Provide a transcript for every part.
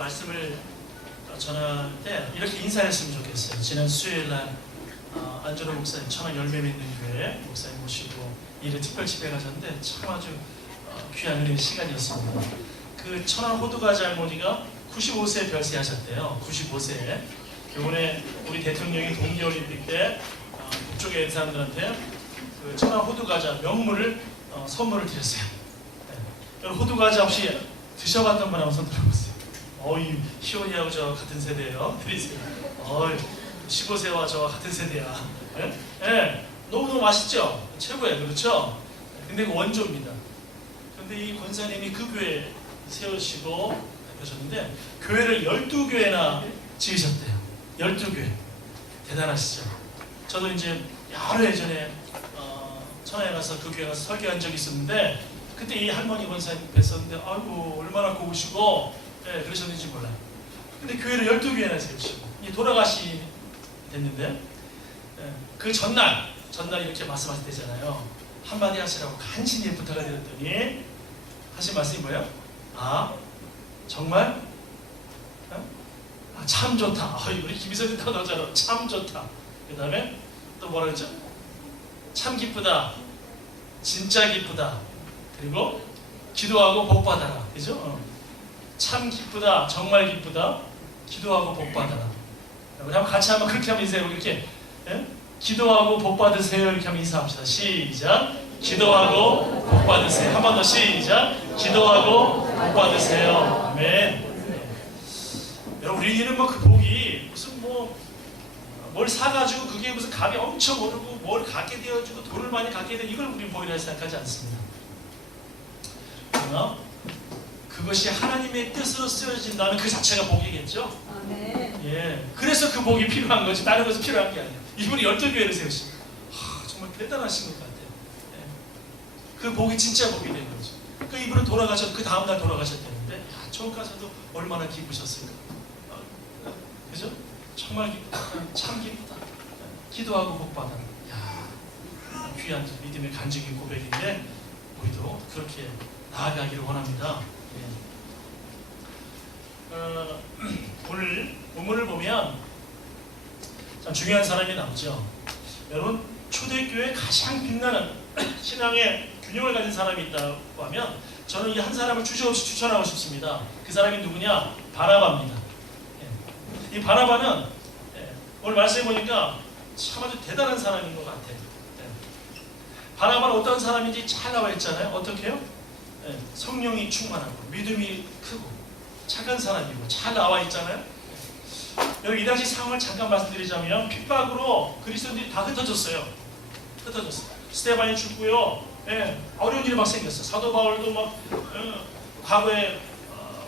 말씀을 전할 때 이렇게 인사했으면 좋겠어요. 지난 수요일날 안준호 목사님 천안 열매 맺는 교회 목사님 모시고 이를 특별 집회 가셨는데 참 아주 귀한 은혜의 시간이었습니다. 그 천안 호두과자 할머니가 95세에 별세하셨대요. 95세에. 이번에 우리 대통령이 동계올림픽 때 북쪽에 있는 사람들한테 그 천안 호두과자 명물을 선물을 드렸어요. 네. 호두과자 혹시 드셔봤던 분 한번 손 들어보세요. 어이, 희원이하고 저 같은 세대예요. 드리세요. 어이, 15세와 저와 같은 세대야. 네? 네. 너무너무 맛있죠? 최고예요. 그렇죠? 근데 그 원조입니다. 근데 이 권사님이 그 교회 세우시고 그러셨는데 교회를 12교회나 지으셨대요. 12교회. 대단하시죠? 저도 이제 여러 예전에 천안에 가서 그 교회 가서 설교한 적이 있었는데 그때 이 할머니 권사님 뵀었는데 아이고 얼마나 고우시고 예, 그러셨는지 몰라요. 근데 교회를 12교회나 세우시고 이제 돌아가시 됐는데 예, 그 전날 이렇게 말씀하실 때잖아요. 한마디 하시라고 간신히 부탁을 드렸더니 하신 말씀이 뭐예요? 아 정말? 아, 참 좋다. 우리 김희선이 딱 나오잖아. 참 좋다. 그 다음에 또 뭐라 그랬죠? 참 기쁘다. 진짜 기쁘다. 그리고 기도하고 복받아라. 그죠? 참 기쁘다. 정말 기쁘다. 기도하고 복받아라. 우리 한번 같이 한번 그렇게 한번 인사해보고 이렇게 예? 기도하고 복받으세요. 이렇게 한번 인사합시다. 시작. 기도하고 복받으세요. 한 번 더 시작. 기도하고 복받으세요. 아멘. 여러분 우리는 뭐 그 복이 무슨 뭘 사가지고 그게 무슨 값이 엄청 오르고 뭘 갖게 되어주고 돈을 많이 갖게 돼 이걸 우리는 복이라 생각하지 않습니다. 그러나 그것이 하나님의 뜻으로 쓰여진다면 그 자체가 복이겠죠. 아멘. 예, 그래서 그 복이 필요한 거지 다른 것은 필요한 게 아니에요. 이분이 12교회를 세우시고 정말 대단하신 것 같아요. 예, 그 복이 진짜 복이 된 거죠. 그 이분은 돌아가셨 그 다음날 돌아가셨다는데 저 가서도 얼마나 기쁘셨을까. 그죠? 정말 기쁘다. 참 기쁘다. 기도하고 복받아라. 귀한 믿음의 간증인 고백인데 우리도 그렇게 나아가기를 원합니다. 오늘 본문을 보면 참 중요한 사람이 나오죠. 여러분 초대교회에 가장 빛나는 신앙의 균형을 가진 사람이 있다고 하면 저는 이 한 사람을 주저없이 추천하고 싶습니다. 그 사람이 누구냐? 바나바입니다. 이 바나바는 오늘 말씀해 보니까 참 아주 대단한 사람인 것 같아요. 바나바는 어떤 사람인지 잘 나와 있잖아요. 어떻게 해요? 성령이 충만하고 믿음이 크고 착한 사람이고 잘 나와 있잖아요. 여기 이 당시 상황을 잠깐 말씀드리자면 핍박으로 그리스도인들이 다 흩어졌어요. 스테반이 죽고요. 어려운 일이 막 생겼어요. 사도 바울도 막 과거에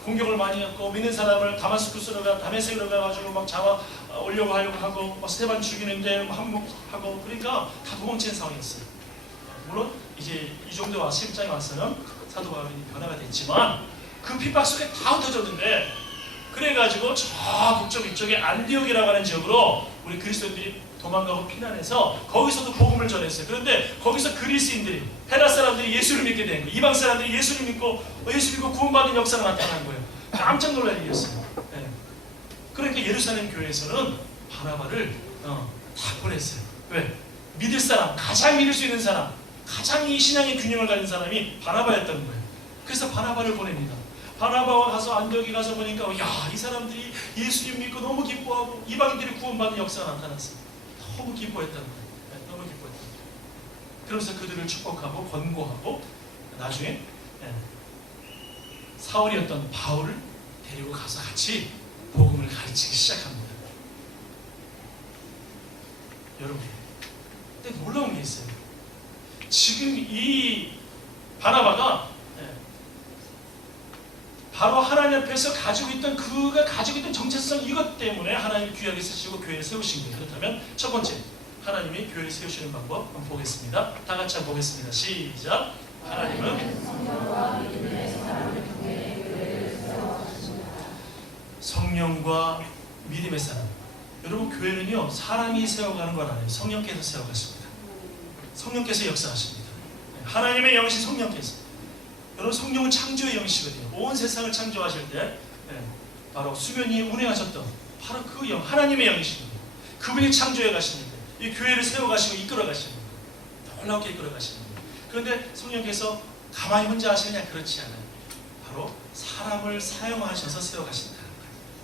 공격을 많이 했고 믿는 사람을 다메섹으로 가가지고 막 잡아 오려고 하려고 하고 막 스테반 죽이는데 항복하고 그러니까 다 도망치는 상황이었어요. 물론 이제 이 정도 와 10장에 와서는 사도 바울이 변화가 됐지만 그 핍박 속에 다 흩어졌는데 그래가지고 저 북쪽 이쪽에 안디옥이라고 하는 지역으로 우리 그리스도인들이 도망가고 피난해서 거기서도 복음을 전했어요. 그런데 거기서 그리스인들이 헤라 사람들이 예수를 믿게 된 거예요. 이방 사람들이 예수를 믿고 구원받은 역사가 나타난 거예요. 깜짝 놀랄 일이었어요. 그러니까 예루살렘 교회에서는 바나바를 다 보냈어요. 왜? 믿을 사람, 가장 믿을 수 있는 사람, 가장 이 신앙의 균형을 가진 사람이 바나바였다는 거예요. 그래서 바나바를 보냅니다. 바나바와 가서 안디옥에 가서 보니까 이 사람들이 예수님 믿고 너무 기뻐하고 이방인들이 구원받는 역사가 나타났어요. 너무 기뻐했다는 거예요. 너무 기뻐했다는 거예요. 그러면서 그들을 축복하고 권고하고 나중에 사울이었던 바울을 데리고 가서 같이 복음을 가르치기 시작합니다. 여러분, 근데 놀라운 게 있어요. 지금 이 바나바가 바로 하나님 앞에서 그가 가지고 있던 정체성 이것 때문에 하나님이 귀하게 쓰시고 교회를 세우신 거예요. 그렇다면 첫 번째, 하나님이 교회를 세우시는 방법 한번 보겠습니다. 다 같이 한번 보겠습니다. 시작. 하나님은 성령과 믿음의 사람. 여러분 교회는요 사람이 세워가는 건 아니에요. 성령께서 세워가십니다. 성령께서 역사하십니다. 하나님의 영이신 성령께서. 여러분 성령은 창조의 영이시거든요. 온 세상을 창조하실 때 바로 수면 위에 운행하셨던 바로 그 영, 하나님의 영이십니다. 그분이 창조해 가십니다. 이 교회를 세워 가시고 이끌어 가십니다. 놀랍게 이끌어 가십니다. 그런데 성령께서 가만히 혼자 하시느냐? 그렇지 않아요. 바로 사람을 사용하셔서 세워 가신다는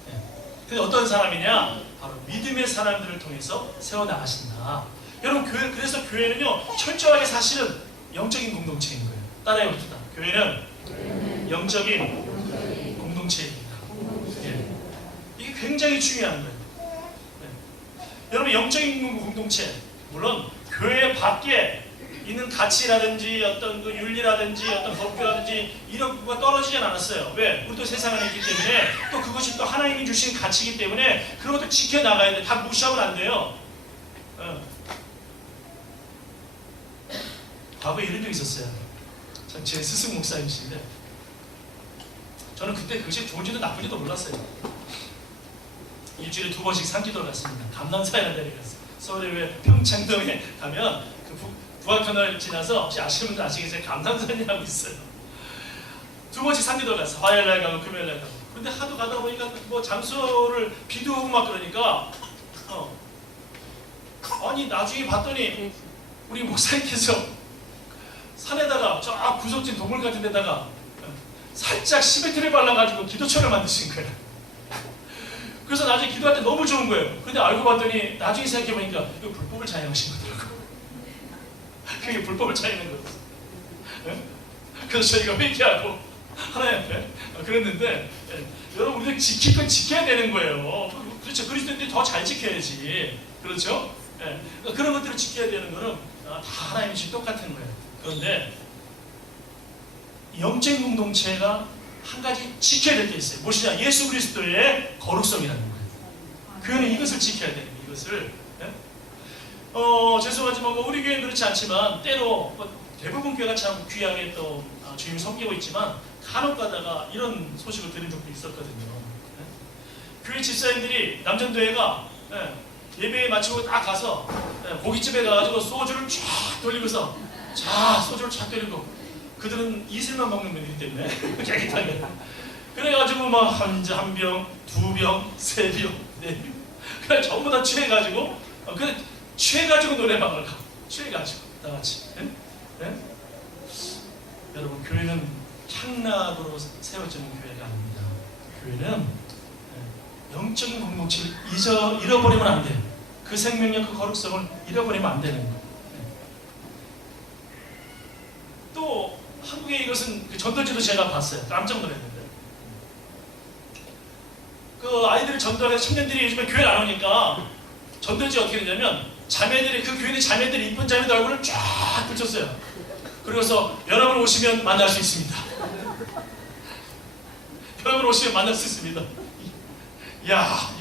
거예요. 근데 어떤 사람이냐? 바로 믿음의 사람들을 통해서 세워 나가신다. 여러분, 그래서 교회는요, 철저하게 사실은 영적인 공동체인 거예요. 따라해 봅시다. 교회는 영적인 공동체입니다. 이게 굉장히 중요한 거예요. 여러분, 영적인 공동체, 물론 교회 밖에 있는 가치라든지 어떤 그 윤리라든지 어떤 법규라든지 이런 거가 떨어지진 않았어요. 왜? 우리도 세상 안에 있기 때문에 또 그것이 또 하나님이 주신 가치이기 때문에 그런 것도 지켜나가야 돼. 다 무시하면 안 돼요. 과거에 이런 적 있었어요. 제 스승 목사님이신데 저는 그때 그것이 좋은지도 나쁜지도 몰랐어요. 일주일에 2번씩 산기도를 갔습니다. 감남사이라는 데를 갔어요. 서울에 왜 평창동에 가면 그 부학터널 지나서 혹시 아시는 분들 아시겠어요? 감남산이라고 있어요. 2번씩 산기도를 갔어요. 화요일날 가고 금요일날 가고. 근데 하도 가다 보니까 뭐 장소를 비도 오고 막 그러니까 아니 나중에 봤더니 우리 목사님께서 산에다가 저 구석진 동굴 같은 데다가 살짝 시멘트를 발라가지고 기도처를 만드신 거예요. 그래서 나중에 기도할 때 너무 좋은 거예요. 근데 알고 봤더니 나중에 생각해보니까 이거 불법을 자행하신 거더라고요. 그게 불법을 자행한 거였어요. 그래서 저희가 회개하고 하나님 앞에 그랬는데 여러분, 우리가 지킬 건 지켜야 되는 거예요. 그렇죠. 그리스도인들이 더 잘 지켜야지. 그렇죠? 그런 것들을 지켜야 되는 거는 다 하나님이시 똑같은 거예요. 그런데 영적인 공동체가 한 가지 지켜야 될 게 있어요. 무엇이냐? 예수 그리스도의 거룩성이라는 거예요. 교회는 이것을 지켜야 돼요. 이것을. 죄송하지만 우리 교회는 그렇지 않지만 때로 대부분 교회가 참 귀하게 또 주님을 섬기고 있지만 간혹 가다가 이런 소식을 들은 적도 있었거든요. 교회 집사님들이 남전도회가 예배 마치고 딱 가서 고깃집에 가가지고 소주를 쫙 돌리면서 소주를 쫙 돌리고 그들은 이슬만 먹는 분이기 때문에 깨끗하게 그래가지고 막 한 병, 2병, 3병, 4병 그래 전부 다 취해가지고 취해가지고 노래방을 가. 취해가지고 다 같이. 여러분, 교회는 향락으로 세워지는 교회가 아닙니다. 교회는 영적인 공동체를 잃어버리면 안 돼요. 그 생명력, 그 거룩성을 잃어버리면 안 되는 거예요. 또 한국에 이것은 그 전도지도 제가 봤어요. 깜짝 놀랐는데 그 아이들을 전도해서 청년들이 요즘에 교회 안 오니까 전도지 어떻게 되냐면 자매들이 그 교회 자매들이 이쁜 자매들 얼굴을 쫙 붙였어요. 그래서 여러분 오시면 만날 수 있습니다. 여러분 오시면 만날 수 있습니다. 야,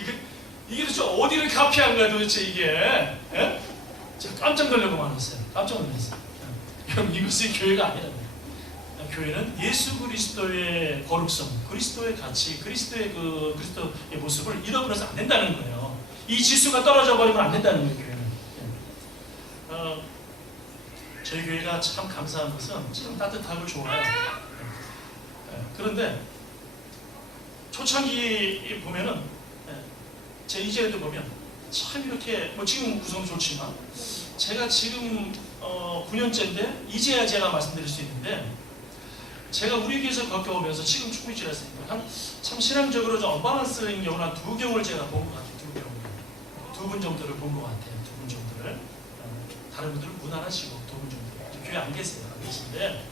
이게 도대체 어디를 카피한 거야 도대체 이게? 제가 깜짝 놀라고 말았어요. 깜짝 놀랐어요. 여러분, 이것이 교회가 아니라는 거예요. 교회는 예수 그리스도의 거룩성, 그리스도의 가치, 그리스도의 모습을 잃어버려서 안 된다는 거예요. 이 지수가 떨어져 버리면 안 된다는 거예요. 교회는. 저희 교회가 참 감사한 것은 참 따뜻하고 좋아요. 그런데 초창기 보면은 제 이제도 보면 참 이렇게 지금 구성 좋지만 제가 지금 9년째인데 이제야 제가 말씀드릴 수 있는데 제가 우리 교회에서 겪어오면서 지금 충분히 지났으니까 참 신앙적으로 좀 언밸런스인 경우는 한 2경우를 제가 본 것 같아요. 2경우. 2분 정도를 본 것 같아요. 2분 정도를. 다른 분들은 무난하시고 2분 정도. 교회 안 계세요. 안 계신데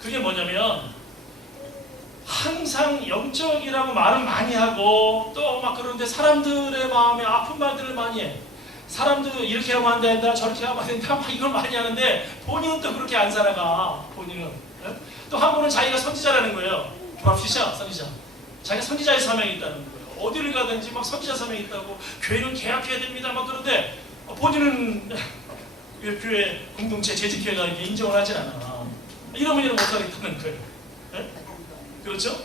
그게 뭐냐면 항상 영적이라고 말은 많이 하고 또 막 그러는데 사람들의 마음에 아픈 말들을 많이 해. 사람들 이렇게 하면 안 된다, 저렇게 하면 안 된다, 막 이걸 많이 하는데 본인은 또 그렇게 안 살아가. 본인은. 또 한 번은 자기가 선지자라는 거예요. 브랍시샤 선지자. 자기가 선지자의 사명이 있다는 거예요. 어디를 가든지 막 선지자 사명이 있다고 교회는 개혁해야 됩니다. 막 그런데 본인은 교회 공동체 재직회가 이렇게 인정을 하진 않아. 이러면 일을 못하겠다는 거예요. 그렇죠?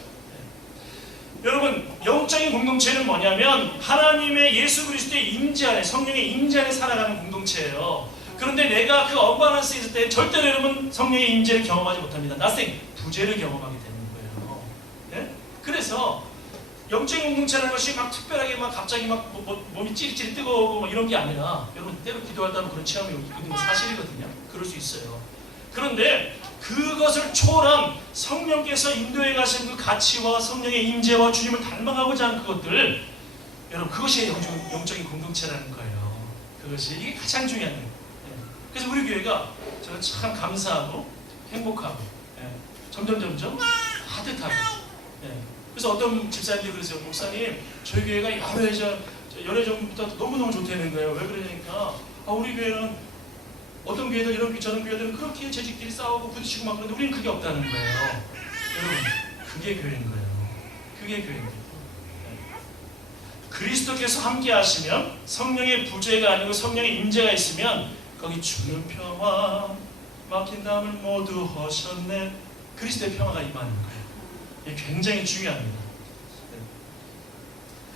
여러분, 영적인 공동체는 뭐냐면 하나님의 예수 그리스도의 임재 안에, 성령의 임재 안에 살아가는 공동체예요. 그런데 내가 그 언밸런스에 있을 때 절대로 여러분 성령의 임재를 경험하지 못합니다. nothing, 부재를 경험하게 되는 거예요. 그래서 영적인 공동체라는 것이 막 특별하게 막 갑자기 막 몸이 찌릿찌릿 뜨거우고 막 이런 게 아니라, 여러분 때로 기도하다 보면 그런 체험이 있거든요. 사실이거든요. 그럴 수 있어요. 그런데 그것을 초월한 성령께서 인도해 가신 그 가치와 성령의 임재와 주님을 닮아가고자 하는 그것들, 여러분 그것이 영적인 공동체라는 거예요. 그것이 이게 가장 중요한 거예요. 그래서 우리 교회가 저는 참 감사하고 행복하고, 점점 따뜻하고. 그래서 어떤 집사님들이 그러세요. 목사님, 저희 교회가 여러 해 전부터 너무너무 좋다는 거예요. 왜 그러니까 우리 교회는 어떤 교회들, 이런 저런 교회들은 그렇게 재직끼리 싸우고 부딪히고 막 그러는데 우리는 그게 없다는 거예요. 여러분, 그게 교회인 거예요. 그게 교회인 거예요. 그리스도께서 함께 하시면, 성령의 부재가 아니고 성령의 임재가 있으면 거기 주는 평화 막힌 담을 모두 허셨네. 그리스도의 평화가 임하는 거예요. 이게 굉장히 중요합니다.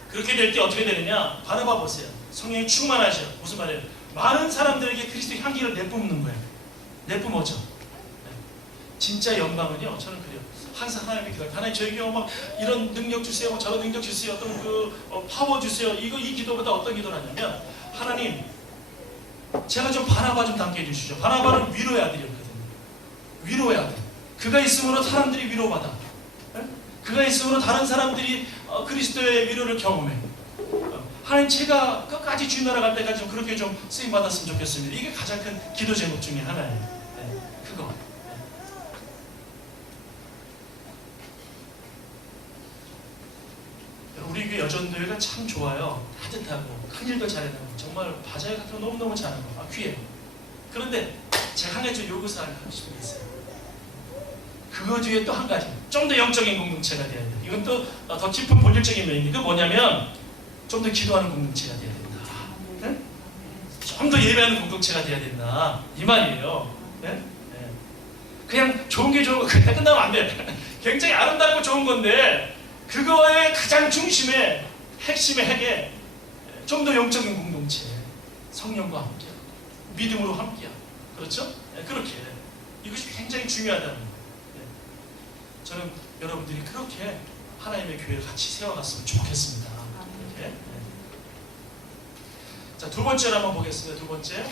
그렇게 될 때 어떻게 되느냐? 바라봐 보세요. 성령이 충만하셔. 무슨 말이에요? 많은 사람들에게 그리스도의 향기를 내뿜는 거예요. 내뿜어져. 진짜 영광은요, 저는 그래요. 항상 하나님께 기도해요. 하나님, 저희 교회 막 이런 능력 주세요, 저런 능력 주세요, 어떤 파워 주세요. 이 기도보다 어떤 기도를 하냐면, 하나님, 제가 좀 바나바 좀 닮게 해주시죠. 바나바는 위로의 아들이었거든요. 위로의 아들. 그가 있음으로 사람들이 위로받아. 그가 있음으로 다른 사람들이 그리스도의 위로를 경험해. 하나님, 제가 끝까지 주님 나라 갈 때까지 좀 그렇게 좀 쓰임 받았으면 좋겠습니다. 이게 가장 큰 기도 제목 중에 하나예요. 그거. 우리 교회 여전도회가 참 좋아요. 따뜻하고 큰 일도 잘해나고 정말 바자회 같은 거 너무너무 잘하고 귀해요. 그런데 제가 한 가지 요구사항을 하고 싶은 게 있어요. 그거 뒤에 또 한 가지, 좀 더 영적인 공동체가 돼야 돼요. 이건 또 더 깊은 본질적인 면인데, 그게 뭐냐면 좀 더 기도하는 공동체가 돼야 된다. 네? 좀 더 예배하는 공동체가 돼야 된다. 이 말이에요. 네? 네. 그냥 좋은 게 좋은 거 그냥 끝나면 안 돼. 굉장히 아름답고 좋은 건데 그거의 가장 중심에, 핵심의 핵에 좀 더 영적인 공동체, 성령과 함께하고 믿음으로 함께하고, 그렇죠? 네, 그렇게 이것이 굉장히 중요하다는 거예요. 네. 저는 여러분들이 그렇게 하나님의 교회를 같이 세워갔으면 좋겠습니다. 이렇게. 네. 자, 두 번째로 한번 보겠습니다. 두 번째,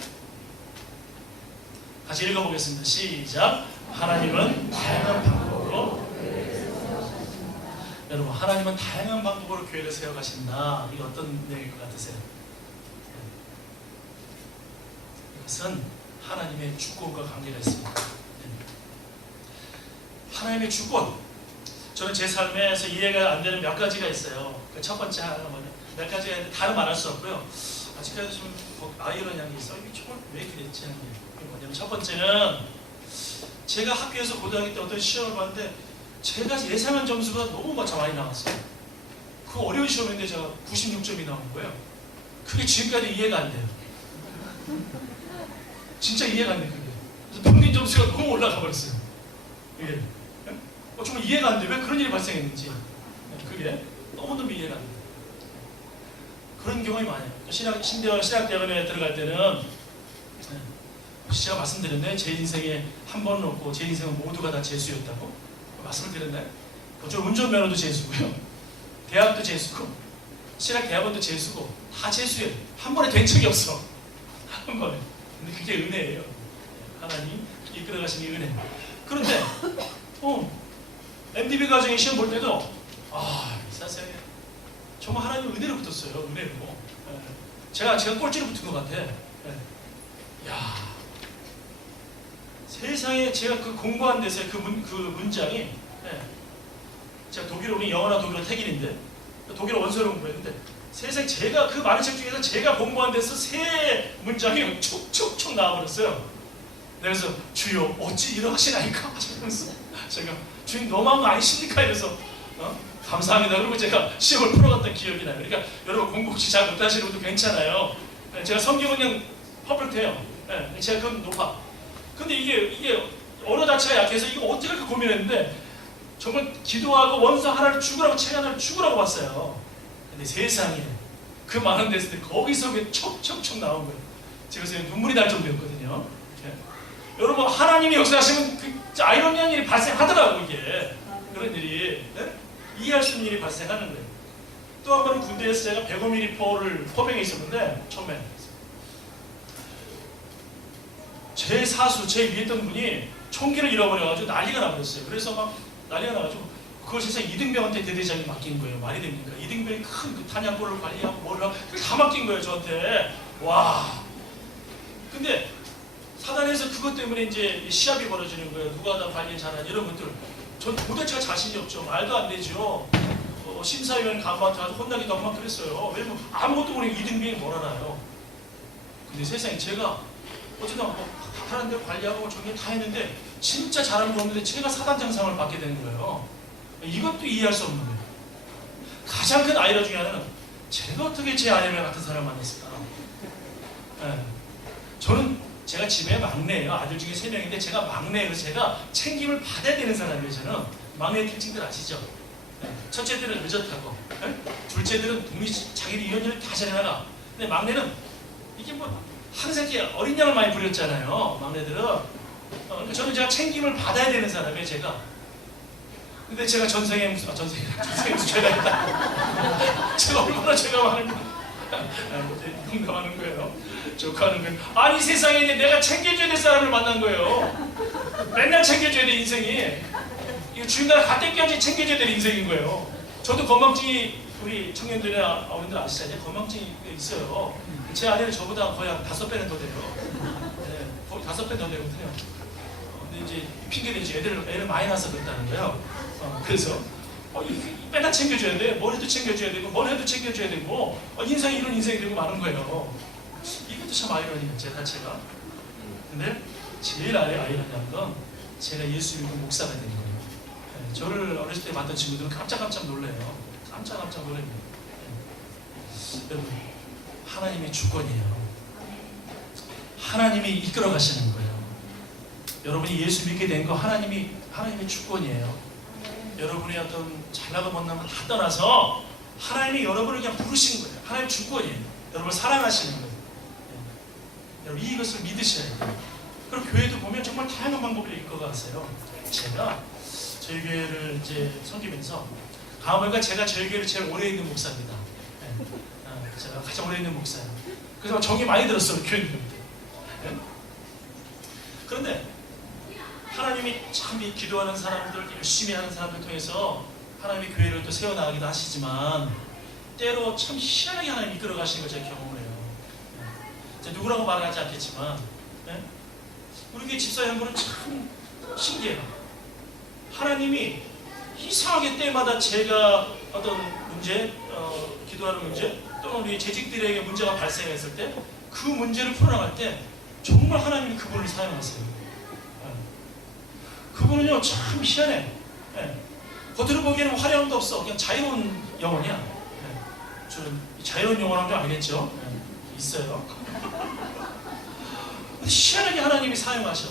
같이 읽어보겠습니다. 시작. 하나님은 다양한 방법으로, 여러분, 하나님은 다양한 방법으로 교회를 세워가신다. 이게 어떤 내용일 것 같으세요? 이것은 하나님의 주권과 관계가 있습니다. 하나님의 주권. 저는 제 삶에서 이해가 안 되는 몇 가지가 있어요. 첫 번째 하나는 뭐냐? 몇 가지가 있는데 다른 말할 수 없고요. 아직까지 좀 아이러니 한게 있어. 이게 정말 왜 이렇게 됐지? 하는 게 뭐냐면, 첫 번째는 제가 학교에서 고등학교 때 어떤 시험을 봤는데 제가 예상한 점수보다 너무 많이 나왔어요. 그 어려운 시험인데 제가 96점이 나온 거예요. 그게 지금까지 이해가 안 돼요. 진짜 이해가 안 돼요. 그게. 그래서 평균 점수가 너무 올라가 버렸어요. 이게 정말 이해가 안 돼요. 왜 그런 일이 발생했는지. 그게 너무너무 이해가 안 돼요. 그런 경험이 많아요. 신대학대학원에 들어갈 때는, 혹시 제가 말씀드렸나요? 제 인생에 한 번은 없고 제 인생은 모두가 다 재수였다고? 말씀을 드렸나요? 저 운전면허도 재수고요, 대학도 재수고, 신학대학원도 재수고, 다 재수예요. 한 번에 된 적이 없어. 한 번에. 근데 그게 은혜예요. 하나님 이끌어가시는 은혜. 그런데 MDB 과정에 시험 볼 때도 이 세상에 정말 하나님 은혜로 붙었어요. 은혜로. 제가 꼴찌로 붙은 것 같아. 야, 세상에 제가 그 공부한 데서 그 문장이, 제가 독일어는 영어나 독일어 태길인데 독일어 원서를 공부했는데, 세상 제가 그 많은 책 중에서 제가 공부한 데서 세 문장이 촉촉촉 나와버렸어요. 그래서 주여 어찌 이러시나이까 하면서 제가 주님 너무한 거 아니십니까? 이래서 감사합니다. 그리고 제가 시험을 풀어갔던 기억이 나요. 그러니까 여러분 공부 혹시 잘 못하시는 분도 괜찮아요. 제가 성경은 그냥 퍼펙트해요. 제가 그건 높아. 근데 이게 언어 자체가 약해서 이거 어떻게 그렇게 고민했는데, 정말 기도하고 원서 하나를 죽으라고, 책 하나를 죽으라고 봤어요. 근데 세상에 그 많은 데서 거기서 왜 촉촉촉 나온 거예요. 제가 그래서 눈물이 날 정도였거든요. 여러분, 하나님이 역사하시면 그 아이러니한 일이 발생하더라고. 이게 그런 일이, 이해할 수 있는 일이 발생하는 거예요. 또 한 번은 군대에서 제가 105mm포를 포병에 있었는데 처음에 제 사수, 제 위에 있던 분이 총기를 잃어버려가지고 난리가 나버렸어요. 그래서 막 난리가 나가지고 그걸 세상 이등병한테 대대장이 맡긴 거예요. 말이 됩니까? 이등병이 큰 그 탄약고를 관리하고 뭘 하고 다 맡긴 거예요, 저한테. 와. 근데 사단에서 그것 때문에 이제 시합이 벌어지는 거예요. 누가 다 관리 잘하냐 이런 것들. 전 도대체가 자신이 없죠. 말도 안 되죠. 심사위원 간부한테 아주 혼나기도 하고 막 그랬어요. 왜냐면 아무것도 모르는 이등병이 뭘 알아요. 근데 세상에 제가 어쨌든 하는 대로 관리하고 정리 다 했는데 진짜 잘하는 거 없는데 제가 사단장상을 받게 되는 거예요. 이것도 이해할 수 없는 거예요. 가장 큰 아이러 중에 하나는 제가 어떻게 제 아내랑 같은 사람을 만났을까. 네. 저는 제가 집에 막내예요. 아들 중에 3명인데 제가 막내예요. 제가 챙김을 받아야 되는 사람이에요. 저는 막내의 특징들 아시죠? 네. 첫째들은 의젓하고 네? 둘째들은 자기들 이런 일을 다 잘해나가. 근데 막내는 이게 뭐 항상 이렇게 어린 양을 많이 부렸잖아요. 막내들은. 그러니까 저는 제가 챙김을 받아야 되는 사람이에요. 제가. 근데 제가 전생에 무슨 죄가 있다. 제가 얼마나 죄가 많은가. 농담하는 거예요. 조카하는 거예요. 아니 세상에 내가 챙겨줘야 될 사람을 만난 거예요. 맨날 챙겨줘야 될 인생이. 이거 주인나라 가뜩까지 챙겨줘야 될 인생인 거예요. 저도 건망증이 우리 청년들이나 어른들 아시잖아요. 건망증이 있어요. 제 아내는 저보다 거의 한 5배는 더 돼요. 네, 거의 5배 더 되거든요. 근데 이제 핑계는 이제 애를 많이 낳아서 그랬다는 거예요. 그래서 맨날 챙겨줘야 돼. 머리도 챙겨줘야 되고 머리도 챙겨줘야 되고 인생이 이런 인생이 되고 많은 거예요. 이것도 참 아이러니해요. 제 자체가. 근데 제일 아이러니한 건 제가 예수 믿고 목사가 된 거예요. 네, 저를 어렸을 때 봤던 친구들은 깜짝깜짝 놀래요. 깜짝깜짝 놀랍니다. 네. 여러분 하나님의 주권이에요. 하나님이 이끌어 가시는 거예요. 여러분이 예수 믿게 된 거 하나님의 주권이에요. 여러분의 어떤 잘나고 못나고 다 떠나서 하나님이 여러분을 그냥 부르신 거예요. 하나님의 주권이에요. 여러분을 사랑하시는 거예요. 네. 여러분 이것을 믿으셔야 돼요. 그리고 교회도 보면 정말 다양한 방법으로 이끌어가세요. 제가 저희 교회를 이제 섬기면서 가보니까 제가 저희 교회를 제일 오래 있는 목사입니다. 네. 제가 가장 오래 있는 목사예요. 그래서 정이 많이 들었어요. 교회님한테. 네. 그런데 하나님이 참 이 기도하는 사람들, 열심히 하는 사람들 통해서 하나님이 교회를 또 세워나가기도 하시지만 때로 참 희한하게 하나님 이끌어 가시는 걸 제가 경험을 해요. 네. 누구라고 말하지 않겠지만 네? 우리 교회 집사형부는 참 신기해요. 하나님이 이상하게 때마다 제가 어떤 문제, 기도하는 문제 또는 우리 재직들에게 문제가 발생했을 때 그 문제를 풀어나갈 때 정말 하나님이 그분을 사용하세요. 그분은요 참 희한해. 네. 겉으로 보기에는 화려함도 없어. 그냥 자유로운 영혼이야. 네. 저는 자유로운 영혼한 줄 알겠죠? 네. 있어요. 근데 희한하게 하나님이 사용하셔.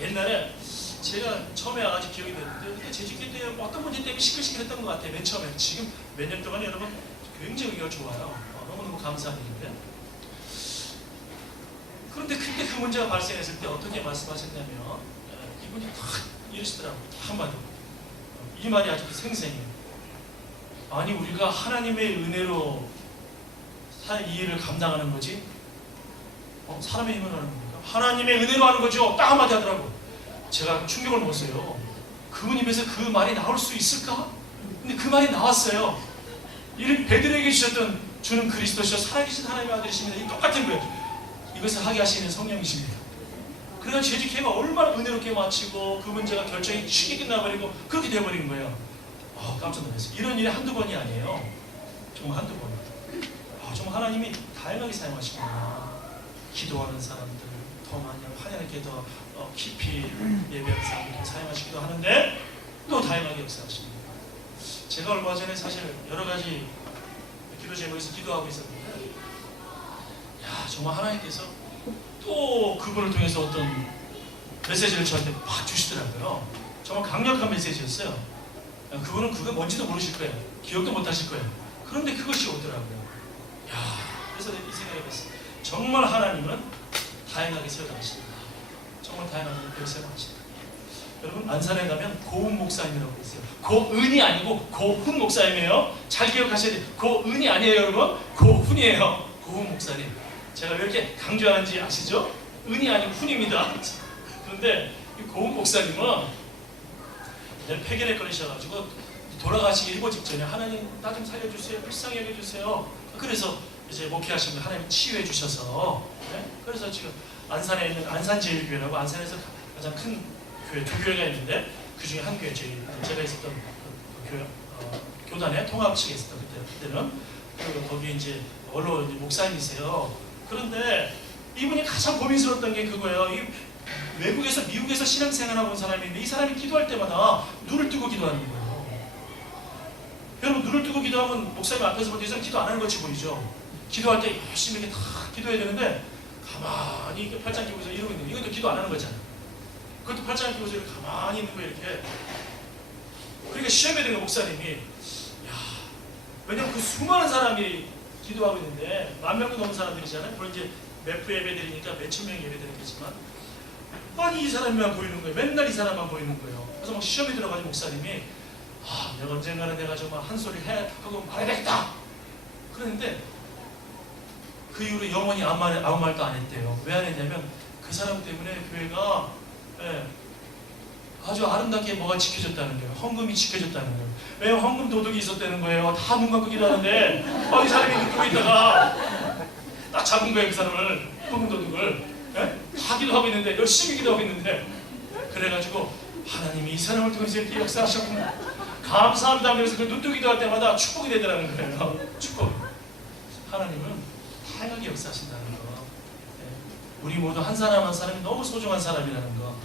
옛날에 제가 처음에 아직 기억이 되는데 그때 재직기 때 어떤 문제 때문에 시끌시끌했던 것 같아요. 맨 처음에. 지금 몇 년 동안 여러분 굉장히 의미가 좋아요. 너무너무 감사한 일인데. 그런데 그때 그 문제가 발생했을 때 어떻게 말씀하셨냐면 이분이 탁 이러시더라고요. 한마디로. 이 말이 아주 생생해요. 아니 우리가 하나님의 은혜로 이 일을 감당하는 거지 사람의 힘으로 하는 겁니까? 하나님의 은혜로 하는 거죠. 딱 한마디 하더라고요. 제가 충격을 먹었어요. 그분 입에서 그 말이 나올 수 있을까? 근데 그 말이 나왔어요. 이를 베드로에게 주셨던 주는 그리스도시요 살아계신 하나님의 아들이십니다. 이 똑같은 거예요. 이것을 하게 하시는 성령이십니다. 그러니까 재직회가 얼마나 은혜롭게 마치고 그 문제가 결정이 쉽게 끝나버리고 그렇게 되어버린 거예요. 깜짝 놀랐어요. 이런 일이 한두 번이 아니에요. 정말 한두 번. 정말 하나님이 다양하게 사용하시구나. 기도하는 사람들 더 많이 화려하게 더 깊이 예배하는 사람들 사용하시기도 하는데 또 다양하게 역사하십니다. 제가 얼마 전에 사실 여러 가지 기도 제목에서 기도하고 있었는데 정말 하나님께서 또 그분을 통해서 어떤 메시지를 저한테 막 주시더라고요. 정말 강력한 메시지였어요. 그분은 그게 뭔지도 모르실 거예요. 기억도 못 하실 거예요. 그런데 그것이 오더라고요. 그래서 이 생각이 들었어요. 정말 하나님은 다양하게 세워나가십니다. 정말 다양하게 세워나가십니다. 여러분 안산에 가면 고은 목사님이라고 있어요. 고은이 아니고 고훈 목사님이에요. 잘 기억하셔야 돼요. 고은이 아니에요 여러분. 고훈이에요. 고훈 목사님. 제가 왜 이렇게 강조하는지 아시죠? 은이 아니고 훈입니다. 그런데 이 고은 목사님은 폐결에 걸리셔가지고 돌아가시기 일보 직전에 하나님 나 좀 살려주세요. 불쌍히 여겨주세요. 그래서 이제 목회하시면 하나님 치유해 주셔서 그래서 지금 안산에 있는 안산제일교회라고 안산에서 가장 큰 교회 두 교회가 있는데 그 중에 한 교회 제가 있었던 교단의 통합 측에 있었던 그때는 거기 이제 원로 목사님이세요. 그런데 이분이 가장 고민스러웠던 게 그거예요. 이 외국에서 미국에서 신앙생활하고 온 사람인데 이 사람이 기도할 때마다 눈을 뜨고 기도하는 거예요. 여러분 눈을 뜨고 기도하면 목사님 앞에서 볼 때 이 사람 기도 안 하는 것이 보이죠. 기도할 때 열심히 이렇게 다 기도해야 되는데 가만히 이렇게 팔짱 끼고서 이러고 있는 거예요. 이것도 기도 안 하는 거잖아요. 그것도 팔짱 끼고서 이렇게 가만히 있는 거예요. 이렇게. 그러니까 시험에 드는 목사님이 왜냐면 그 수많은 사람이 기도하고 있는데 10,000명도 넘는 사람들이잖아요. 물론 이제 몇 부 예배드리니까 몇천 명이 예배드리겠지만 아니 이 사람만 보이는 거예요. 맨날 이 사람만 보이는 거예요. 그래서 막 시험에 들어가지고 목사님이 내가 언젠가는 내가 정말 한 소리 하고 말해야 되겠다. 그랬는데 그 이후로 영원히 아무 말도 안 했대요. 왜 안 했냐면 그 사람 때문에 교회가 아주 아름답게 뭐가 지켜졌다는 거예요. 헌금이 지켜졌다는 거예요. 왜냐면 헌금 도둑이 있었다는 거예요. 다 눈 감고 기도하는데 이 사람이 눈 뜨고 있다가 딱 잡은 거예요. 그 사람을 헌금 도둑을 다 기도하고 있는데 열심히 기도하고 있는데 그래가지고 하나님이 이 사람을 통해서 이렇게 역사하셨구나 감사합니다 하면서 그 눈뜨고 기도할 때마다 축복이 되더라는 거예요. 축복. 하나님은 다양하게 역사하신다는 거. 우리 모두 한 사람 한 사람이 너무 소중한 사람이라는 거.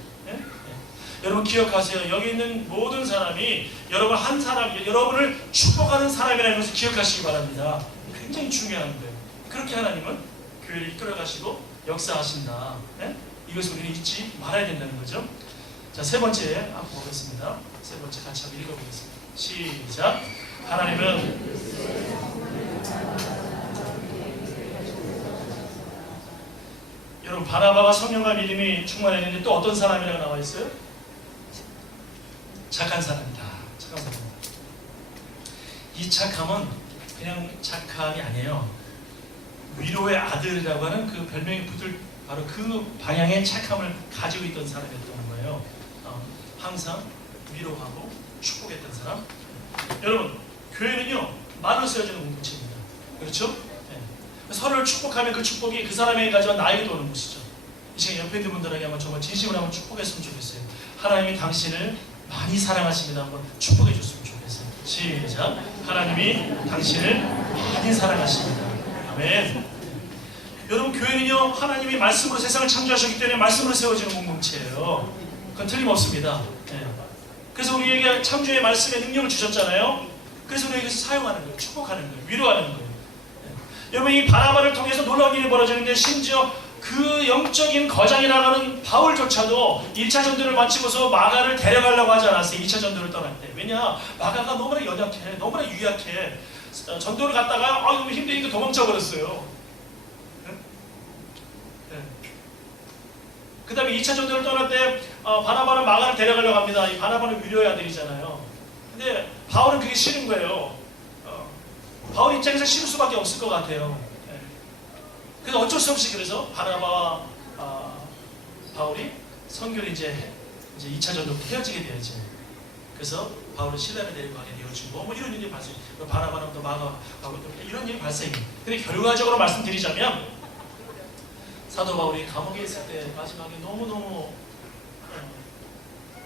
여러분 기억하세요. 여기 있는 모든 사람이 여러분 한 사람, 여러분을 축복하는 사람이라는 것을 기억하시기 바랍니다. 굉장히 중요한 거예요. 그렇게 하나님은 교회를 이끌어 가시고 역사하신다. 이것을 우리는 잊지 말아야 된다는 거죠. 자, 세 번째 한번 보겠습니다. 세 번째 같이 한번 읽어보겠습니다. 시작. 하나님은 여러분 바나바가 성령과 믿음이 충만했는데 또 어떤 사람이라고 나와 있어요? 착한 사람이다. 착한 사람이다. 이 착함은 그냥 착함이 아니에요. 위로의 아들이라고 하는 그 별명이 붙을 바로 그 방향의 착함을 가지고 있던 사람이었던 거예요. 항상 위로하고 축복했던 사람. 여러분 교회는요 말로 세워지는 공동체입니다. 그렇죠? 네. 서로를 축복하면 그 축복이 그 사람에게 가져와 나에게도 오는 것이죠. 이 시간 옆에 있는 분들에게 한번 정말 진심으로 한번 축복했으면 좋겠어요. 하나님이 당신을 많이 사랑하십니다. 한번 축복해 줬으면 좋겠어요. 시작. 하나님이 당신을 많이 사랑하십니다. 아멘. 여러분 교회는요 하나님이 말씀으로 세상을 창조하셨기 때문에 말씀으로 세워지는 공동체예요. 그건 틀림없습니다. 네. 그래서 우리에게 창조의 말씀의 능력을 주셨잖아요. 그래서 우리에게 사용하는 거예요. 축복하는 거예요. 위로하는 거예요. 네. 여러분 이 바나바를 통해서 놀라운 일이 벌어지는데 심지어 그 영적인 거장이라고 하는 바울조차도 1차 전도를 마치고서 마가를 데려가려고 하지 않았어요. 2차 전도를 떠날 때. 왜냐? 마가가 너무나 연약해. 너무나 유약해. 전도를 갔다가 너무 힘드니까 도망쳐 버렸어요. 네? 네. 그 다음에 2차 전도를 떠날 때 바나바는 마가를 데려가려고 합니다. 이 바나바는 위로의 아들이잖아요. 근데 바울은 그게 싫은 거예요. 바울 입장에서 싫을 수밖에 없을 것 같아요. 네. 그래서 어쩔 수 없이 그래서 바나바와 바울이 선교를 이제 2차 전도 헤어지게 되었죠. 그래서 바울은 신라를 데리고 가게 되어지고 뭐 이런 일이 발생. 바나바는 또 마가 이런 일이 발생해요. 근데 결과적으로 말씀드리자면 사도 바울이 감옥에 있을 때 마지막에 너무너무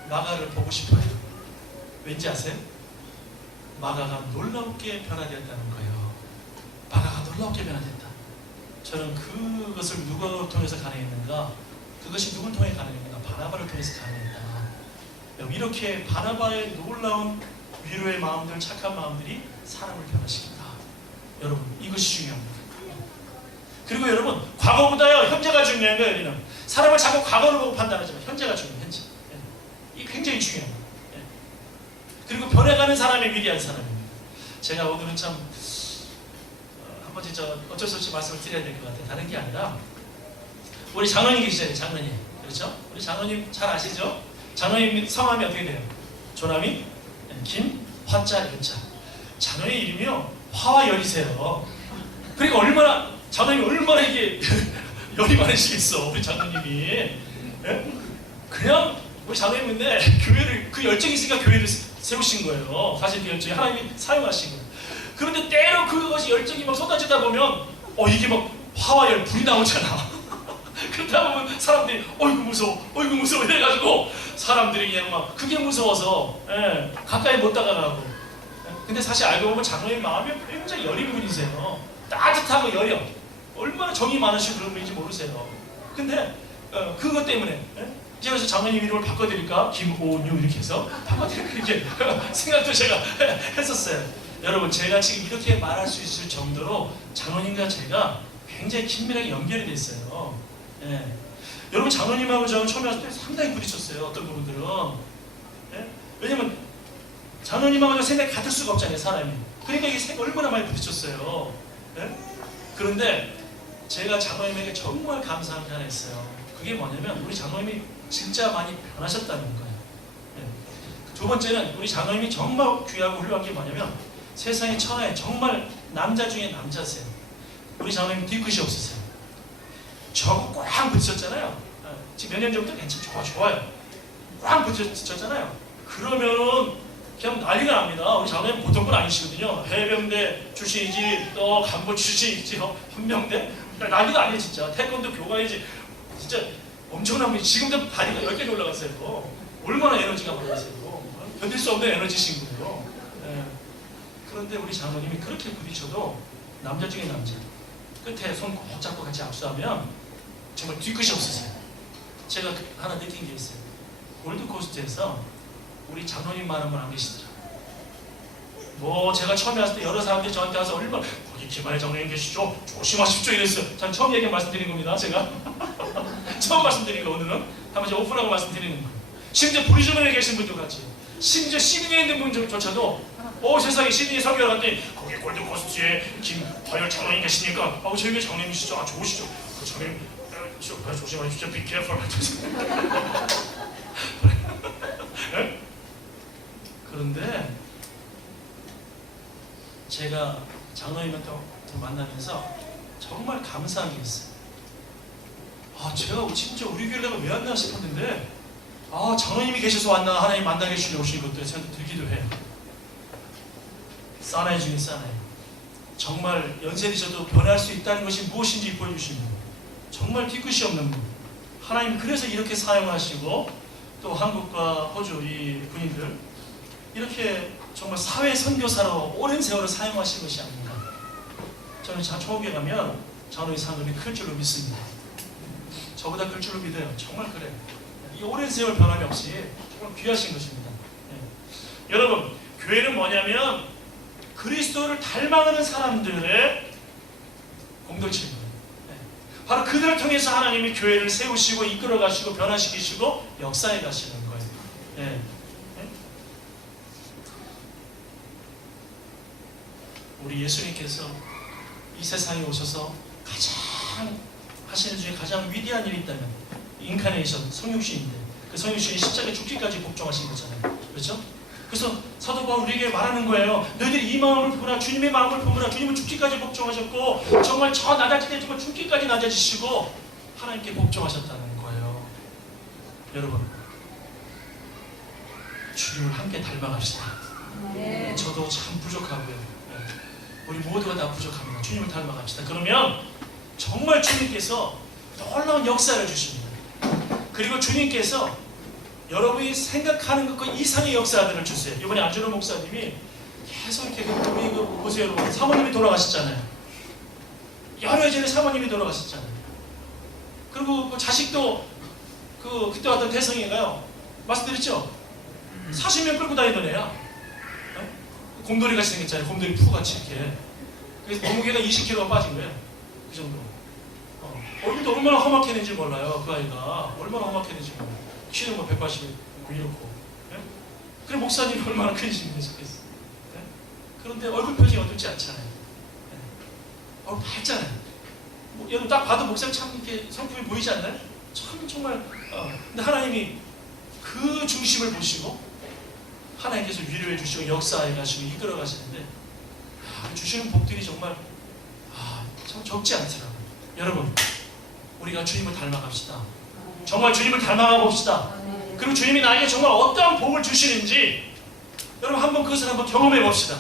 마가를 보고 싶어요. 왠지 아세요? 마가가 놀랍게 변화되었다는 거예요. 마가가 놀랍게 변화됐다. 저는 그것을 누구를 통해서 가능했는가? 그것이 누굴 통해 가능했는가? 바나바를 통해서 가능했다. 이렇게 바나바의 놀라운 위로의 마음들, 착한 마음들이 사람을 변화시킨다. 여러분 이것이 중요합니다. 그리고 여러분 과거보다요 현재가 중요한 거예요. 우리는 사람을 자꾸 과거를 보고 판단하지만 현재가 중요해요. 현재. 이게 굉장히 중요합니다. 그리고 변해가는 사람이 위대한 사람입니다. 제가 오늘은 참 한번 진짜 어쩔 수 없이 말씀을 드려야 될 것 같아요. 다른 게 아니라 우리 장로님 계시잖아요. 장로님. 그렇죠? 우리 장로님 잘 아시죠? 장로님 성함이 어떻게 돼요? 조남이 김화자 열자. 장로님 이름이요 화와 열이세요. 그러니까 얼마나 장로님이 얼마나 이게 열이 많으시겠어 우리 장로님이. 예? 그냥 우리 장로님인데 교회를 그 열정이 있으니까 교회를 세우신 거예요. 사실 그 열정이 하나님이 사용하신 거예요. 그런데 때로 그것이 열정이 막 쏟아지다 보면 이게 막 화와 열 불이 나오잖아. 그러다 보면 사람들이 어이구 무서워 어이구 무서워 이래가지고 사람들이 그냥 막 그게 무서워서 가까이 못 다가가고. 근데 사실 알고 보면 장로님 마음이 굉장히 여린 분이세요. 따뜻하고 여려. 얼마나 정이 많으시고 그런 분인지 모르세요. 근데 그것 때문에 제가 그래서 장로님 이름을 바꿔드릴까? 김오뉴 이렇게 해서 바꿔드릴까? 이렇게 생각도 제가 했었어요. 여러분 제가 지금 이렇게 말할 수 있을 정도로 장로님과 제가 굉장히 긴밀하게 연결이 됐어요. 여러분 장로님하고 저는 처음에 왔을 때 상당히 부딪혔어요. 어떤 부분들은. 왜냐면 장로님하고 저 생각이 같을 수가 없잖아요. 사람이. 그러니까 이게 얼마나 많이 부딪혔어요. 그런데 제가 장로님에게 정말 감사한 게 하나 있어요. 그게 뭐냐면 우리 장로님이 진짜 많이 변하셨다는 거예요. 두 번째는 우리 장로님이 정말 귀하고 훌륭한 게 뭐냐면 세상의 천하에 정말 남자 중에 남자세요. 우리 장로님 뒤끝이 없으세요. 저하고 꽉 부딪혔잖아요. 지금 몇 년 전부터 괜찮죠. 좋아요. 꽉 부딪혔잖아요. 그러면은 그냥 난리가 납니다. 우리 장로님 보통 분 아니시거든요. 해병대 출신이지 또 간부 출신이지 헌병대 난리가 아니에요. 진짜 태권도 교관이지. 진짜 엄청난 분이 지금도 다리가 10개가 올라갔어요. 얼마나 에너지가 많으세요. 견딜 수 없는 에너지신 거예요. 그런데 우리 장로님이 그렇게 부딪혀도 남자 중에 남자 끝에 손 꼭 잡고 같이 악수하면 정말 뒤끝이 없으세요. 제가 하나 느낀 게 있어요. 골드코스트에서 우리 장로님 많은 분 안 계시더라. 뭐 제가 처음에 왔을 때 여러 사람들이 저한테 와서 얼마나 거기 김한혜 장로님 계시죠? 조심하십시오 이랬어요. 전 처음 얘기 말씀드린 겁니다. 제가 처음 말씀드린 거 오늘은 한번 제가 오픈하고 말씀드리는 거예요. 심지어 브리즈번에 계신 분도 같이 심지어 시드니에 있는 분조차도 세상에 시드니 설교를 갔더니 거기 골드코스트에 김화열 장로님 계시니까 저희 장로님이시죠? 좋으시죠? 그 장로님 조심하십시오. Be careful. 그런데 제가 장로님한테 만나면서 정말 감사한 게 있어요. 제가 진짜 우리 교회가 왜 왔나 싶었는데 장로님이 계셔서 왔나 하나님 만나게 주려 오신 것도 저한테 들기도 해요. 사나이 중에 사나이. 정말 연세 드셔도 변할 수 있다는 것이 무엇인지 보여주신 분. 정말 뒤끝이 없는 분. 하나님 그래서 이렇게 사용하시고 또 한국과 호주 이 군인들 이렇게 정말 사회 선교사로 오랜 세월을 사용하신 것이 아닌가. 저는 초옥에 가면 장로님 상급이 클 줄로 믿습니다. 저보다 클 줄로 믿어요. 정말 그래요. 이 오랜 세월 변함이 없이 정말 귀하신 것입니다. 여러분 교회는 뭐냐면 그리스도를 닮아가는 사람들의 공동체입니다. 바로 그들을 통해서 하나님이 교회를 세우시고 이끌어 가시고 변화시키시고 역사해 가시는 거예요. 우리 예수님께서 이 세상에 오셔서 가장 하시는 중에 가장 위대한 일이 있다면 인카네이션, 성육신인데 그 성육신이 십자가에 죽기까지 복종하신 거잖아요. 그렇죠? 그래서 사도 바울 우리에게 말하는 거예요. 너희들이 이 마음을 품으라. 주님의 마음을 품으라. 주님은 죽기까지 복종하셨고 정말 저 낮아질 때 정말 죽기까지 낮아지시고 하나님께 복종하셨다는 거예요. 여러분 주님을 함께 닮아갑시다. 저도 참 부족하고요. 우리 모두가 다 부족합니다. 주님을 닮아갑시다. 그러면 정말 주님께서 놀라운 역사를 주십니다. 그리고 주님께서 여러분이 생각하는 것과 이상의 역사들을 주세요. 이번에 안준호 목사님이 계속 이렇게 우리 보세요. 여러분 사모님이 돌아가셨잖아요. 여러 해 전에 사모님이 돌아가셨잖아요. 그리고 그 자식도 그때 왔던 대성이가요. 말씀드렸죠? 40명 끌고 다니던 애야. 곰돌이 같이 생겼잖아요. 곰돌이 푸같이 이렇게. 그래서 몸무게가 20kg가 빠진 거예요. 그 정도. 얼굴도 얼마나 험악했는지 몰라요. 그 아이가 얼마나 험악했는지 몰라요. 키는 뭐 180 이렇고. 그래 목사님이 얼마나 큰지 모르겠어요. 그런데 얼굴 표정이 어둡지 않잖아요. 밝잖아요. 여러분 딱 봐도 목사님 참 이렇게 성품이 보이지 않나요? 참 정말. 근데 하나님이 그 중심을 보시고 하나님께서 위로해 주시고 역사해 가시고 이끌어 가시는데 주시는 복들이 정말 참 적지 않더라고요. 여러분, 우리가 주님을 닮아갑시다. 정말 주님을 닮아가 봅시다. 그리고 주님이 나에게 정말 어떠한 복을 주시는지 여러분 그것을 한번 경험해 봅시다.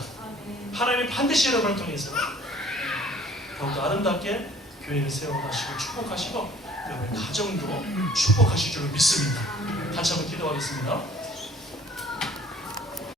하나님이 반드시 여러분을 통해서 더욱더 아름답게 교회를 세워가시고 축복하시고 여러분의 가정도 축복하실 줄로 믿습니다. 같이 한번 기도하겠습니다.